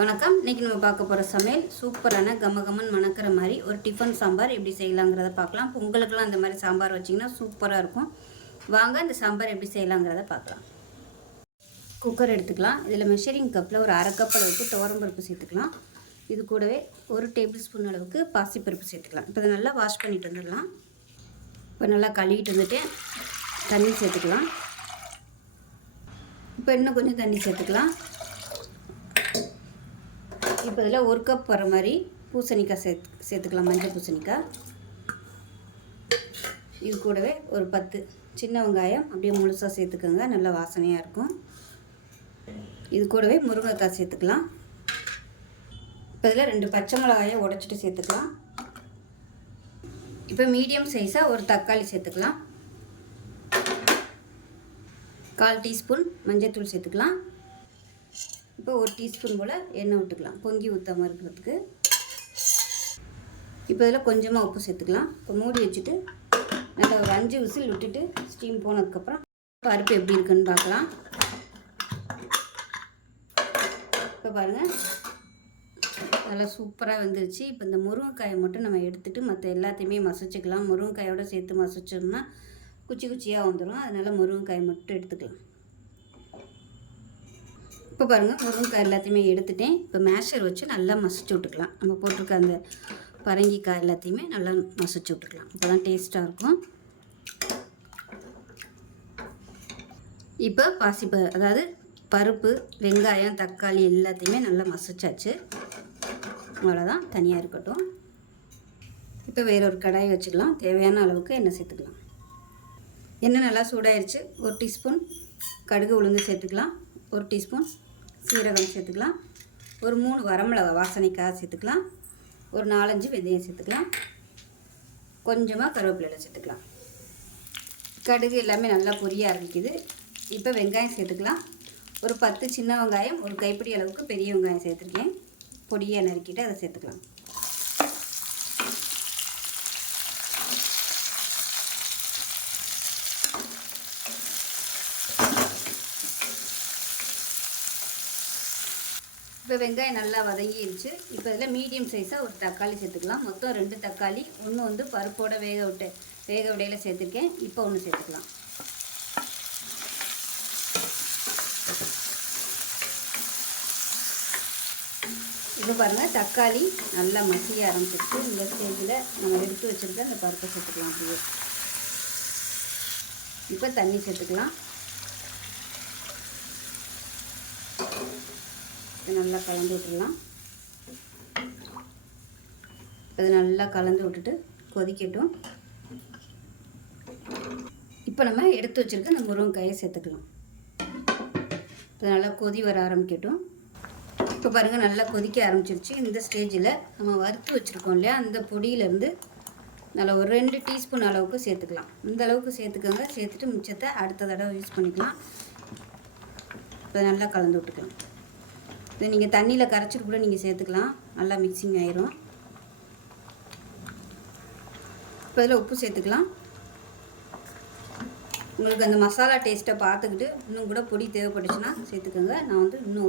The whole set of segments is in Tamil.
வணக்கம். இன்றைக்கி நம்ம பார்க்க போகிற சமையல் சூப்பரான கமகமன் மணக்கிற மாதிரி ஒரு டிஃபன் சாம்பார் எப்படி செய்யலாங்கிறத பார்க்கலாம். இப்போ உங்களுக்கெல்லாம் அந்த மாதிரி சாம்பார் வச்சிங்கன்னா சூப்பராக இருக்கும். வாங்க இந்த சாம்பார் எப்படி செய்யலாங்கிறத பார்க்கலாம். குக்கர் எடுத்துக்கலாம். இதில் மெஷரிங் கப்பில் ஒரு அரை கப் அளவுக்கு துவரம்பருப்பு சேர்த்துக்கலாம். இது கூடவே 1 டேபிள் ஸ்பூன் அளவுக்கு பாசிப்பருப்பு சேர்த்துக்கலாம். இப்போ இதை நல்லா வாஷ் பண்ணிட்டு வந்துடலாம். இப்போ நல்லா கழுவிட்டு வந்துட்டு தண்ணி சேர்த்துக்கலாம். இப்போ இன்னும் கொஞ்சம் தண்ணி சேர்த்துக்கலாம். இப்போ இதில் 1 கப் வர மாதிரி பூசணிக்காய் சேர்த்துக்கலாம். மஞ்சள் பூசணிக்காய். இது கூடவே ஒரு 10 சின்ன வெங்காயம் அப்படியே முழுசாக சேர்த்துக்கோங்க, நல்ல வாசனையாக இருக்கும். இது கூடவே முருங்கைக்காய் சேர்த்துக்கலாம். இப்போ இதில் 2 பச்சை மிளகாயை உடைச்சிட்டு சேர்த்துக்கலாம். இப்போ மீடியம் சைஸாக ஒரு தக்காளி சேர்த்துக்கலாம். 1/4 டீஸ்பூன் மஞ்சள்தூள் சேர்த்துக்கலாம். இப்போ 1 டீஸ்பூன் போல் எண்ணெய் விட்டுக்கலாம், பொங்கி ஊற்றாமல் இருக்கிறதுக்கு. இப்போ இதில் கொஞ்சமாக உப்பு சேர்த்துக்கலாம். இப்போ மூடி வச்சுட்டு நல்லா ஒரு 5 விசில் விட்டுட்டு ஸ்டீம் போனதுக்கப்புறம் பருப்பு எப்படி இருக்குன்னு பார்க்கலாம். இப்போ பாருங்கள், நல்லா சூப்பராக வந்துருச்சு. இப்போ இந்த முருங்கைக்காயை மட்டும் நம்ம எடுத்துகிட்டு மற்ற எல்லாத்தையுமே மசிச்சுக்கலாம். முருங்கைக்காயோட சேர்த்து மசிச்சோம்னா குச்சி குச்சியாக வந்துடும். அதனால் முருங்கைக்காயை மட்டும் எடுத்துக்கலாம். இப்போ பாருங்கள், முருங்கைக்காய் எல்லாத்தையுமே எடுத்துட்டேன். இப்போ மேஷர் வச்சு நல்லா மசிச்சு விட்டுக்கலாம். நம்ம போட்டிருக்க அந்த பரங்கிக்காய் எல்லாத்தையுமே நல்லா மசிச்சு விட்டுக்கலாம். அப்போ தான் டேஸ்ட்டாக இருக்கும். இப்போ அதாவது பருப்பு, வெங்காயம், தக்காளி எல்லாத்தையுமே நல்லா மசிச்சாச்சு. அவ்வளோதான், தனியாக இருக்கட்டும். இப்போ வேறொரு கடாயை வச்சுக்கலாம். தேவையான அளவுக்கு எண்ணெய் சேர்த்துக்கலாம். எண்ணெய் நல்லா சூடாயிருச்சு. 1 டீஸ்பூன் கடுகு உளுந்து சேர்த்துக்கலாம். 1 டீஸ்பூன் சீரகம் சேர்த்துக்கலாம். ஒரு 3 வரமிளகா வாசனைக்காக சேர்த்துக்கலாம். ஒரு 4-5 வெந்தயம் சேர்த்துக்கலாம். கொஞ்சமாக கருவேப்பிலை சேர்த்துக்கலாம். கடுகு எல்லாமே நல்லா பொரிய ஆரம்பிக்குது. இப்போ வெங்காயம் சேர்த்துக்கலாம். ஒரு 10 சின்ன வெங்காயம், ஒரு கைப்பிடி அளவுக்கு பெரிய வெங்காயம் சேர்த்துருக்கேன். பொடியாக நறுக்கிட்டு அதை சேர்த்துக்கலாம். இப்போ வெங்காயம் நல்லா வதங்கிடுச்சு. இப்போ இதில் மீடியம் சைஸாக ஒரு தக்காளி சேர்த்துக்கலாம். மொத்தம் 2 தக்காளி, ஒன்று வந்து பருப்போட வேக விடையில் சேர்த்துருக்கேன். இப்போ ஒன்று சேர்த்துக்கலாம். இப்போ பாருங்கள், தக்காளி நல்லா மசிய ஆரம்பிச்சிருக்கு. இந்த ஸ்டேஜில் நம்ம எடுத்து வச்சுருக்க அந்த பருப்பை சேர்த்துக்கலாம். அப்படியே இப்போ தண்ணி சேர்த்துக்கலாம். நல்லா கலந்து விட்டுடலாம். இது நல்லா கலந்து விட்டுட்டு கொதிக்கட்டும். இப்போ நம்ம எடுத்து வச்சுருக்க அந்த முருங்கைக்காயை சேர்த்துக்கலாம். இது நல்லா கொதி வர ஆரம்பிக்கட்டும். இப்போ பாருங்கள், நல்லா கொதிக்க ஆரம்பிச்சிருச்சு. இந்த ஸ்டேஜில் நம்ம வறுத்து வச்சுருக்கோம் இல்லையா, அந்த பொடியிலேருந்து நல்லா ஒரு 2 டீஸ்பூன் அளவுக்கு சேர்த்துக்கலாம். இந்த அளவுக்கு சேர்த்துக்கோங்க. சேர்த்துட்டு மிச்சத்தை அடுத்த தடவை யூஸ் பண்ணிக்கலாம். இப்போ நல்லா கலந்து விட்டுக்கலாம். இது நீங்கள் தண்ணியில் கரைச்சிட்டு கூட நீங்கள் சேர்த்துக்கலாம். நல்லா மிக்சிங் ஆயிரும். இப்போ இதில் உப்பு சேர்த்துக்கலாம். உங்களுக்கு அந்த மசாலா டேஸ்ட்டை பார்த்துக்கிட்டு இன்னும் கூட பொடி தேவைப்பட்டுச்சுன்னா சேர்த்துக்கோங்க. நான் வந்து இன்னும்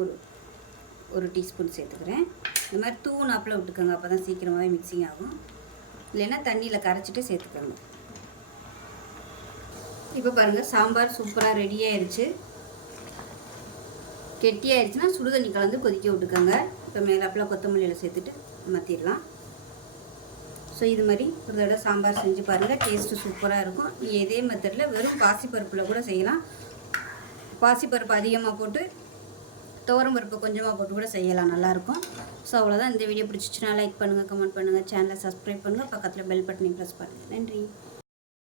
ஒரு டீஸ்பூன் சேர்த்துக்கிறேன். இந்த மாதிரி தூணாப்பில் விட்டுக்கோங்க, அப்போ தான் சீக்கிரமாகவே மிக்சிங் ஆகும். இல்லைன்னா தண்ணியில் கரைச்சிட்டு சேர்த்துக்கோங்க. இப்போ பாருங்கள், சாம்பார் சூப்பராக ரெடி ஆயிடுச்சு. கெட்டியாகிடுச்சுன்னா சுடுதண்ணி கலந்து கொதிக்க விட்டுக்கோங்க. இப்போ மேலாப்பில் கொத்தமல்லியில் சேர்த்துட்டு மாற்றிடலாம். ஸோ இது மாதிரி ஒரு தடவை சாம்பார் செஞ்சு பாருங்கள், டேஸ்ட்டு சூப்பராக இருக்கும். நீங்கள் இதே மெத்தடில் வெறும் பாசிப்பருப்பில் கூட செய்யலாம். பாசிப்பருப்பு அதிகமாக போட்டு துவரம்பருப்பு கொஞ்சமாக போட்டு கூட செய்யலாம், நல்லாயிருக்கும். ஸோ அவ்வளோதான். இந்த வீடியோ பிடிச்சிச்சுன்னா லைக் பண்ணுங்கள், கமெண்ட் பண்ணுங்கள், சேனலை சப்ஸ்கிரைப் பண்ணுங்கள், பக்கத்தில் பெல் பட்டனை ப்ரெஸ் பண்ணுங்கள். நன்றி.